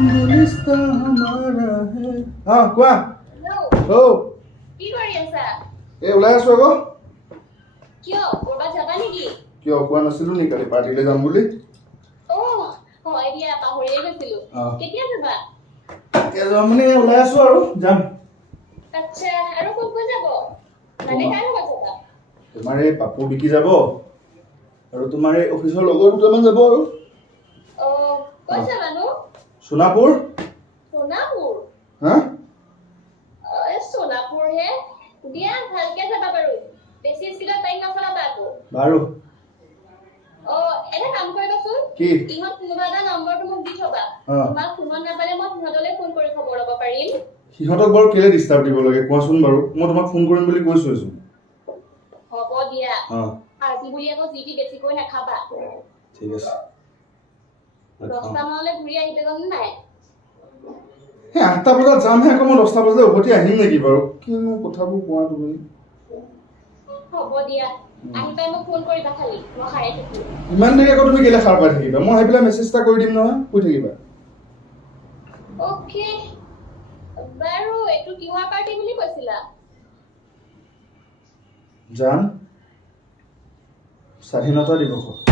गुलिस्ता हमारा है हाँ कोआ হেল্ল' ओ কি কৰি আছা ए ওলাই আছো আকৌ কিয় কৰবাত যাবা নেকি কিয় কোৱা নাছিলো নি কালি পাৰ্টিলৈ যাম বুলি হয় দিয়া পাহৰিয়ে গৈছিলো কেতিয়া যাবা এতিয়া যাম মানে ওলাই আছো আৰু যাম আচ্ছা আৰু কোন কোন যাব মানে কাৰ লগত যাবা তোমাৰ এই পাপু বিকি যাব আৰু তোমাৰ এই অফিচৰ লগৰ দুটামান যাব আৰু ক'ত যাবানো সোণাপুৰ সোণাপুৰ হা সোণাপুৰ হে দিয়া ভালকে যাবা বাৰু বেছি স্পীডত বাইক নচলাবা আকৌ বাৰু এটা কাম কৰিবাচোন কি ইহঁত কোনোবা এটা নম্বৰটো মোক দি থবা তোমাক ফোনত নাপালে মই সিহঁতলৈ ফোন কৰি খবৰ ল'ব পাৰিম সিহঁতক বাৰু কেলে ডিষ্টাৰ্ব দিব লাগে কোৱাচোন বাৰু মই তোমাক ফোন কৰিম বুলি কৈছোৱেচোন হ'ব দিয়া আজি বুলি আকৌ জিটি বেছিকৈ নাখাবা ঠিক আছে 10টা মানলৈ ঘূৰি আহিলে গম নাই এই 8টা বজাত যামহে আকৌ মই 10টা বজাত উভতি আহিম নেকি বাৰু কিনো কথাবোৰ কোৱা তুমি হ'ব দিয়া আহি পাই মোক ফোন কৰিবা খালি মই সাৰে থাকিম ইমান দেৰি আকৌ তুমি কেলে সাৰ পাই থাকিবা মই আহি পেলাই মেছেজ এটা কৰি দিম নহয় শুই থাকিবা অ'কে বাৰু এইটো কিহৰ পাৰ্টি বুলি কৈছিলা জান স্বাধীনতা দিৱসত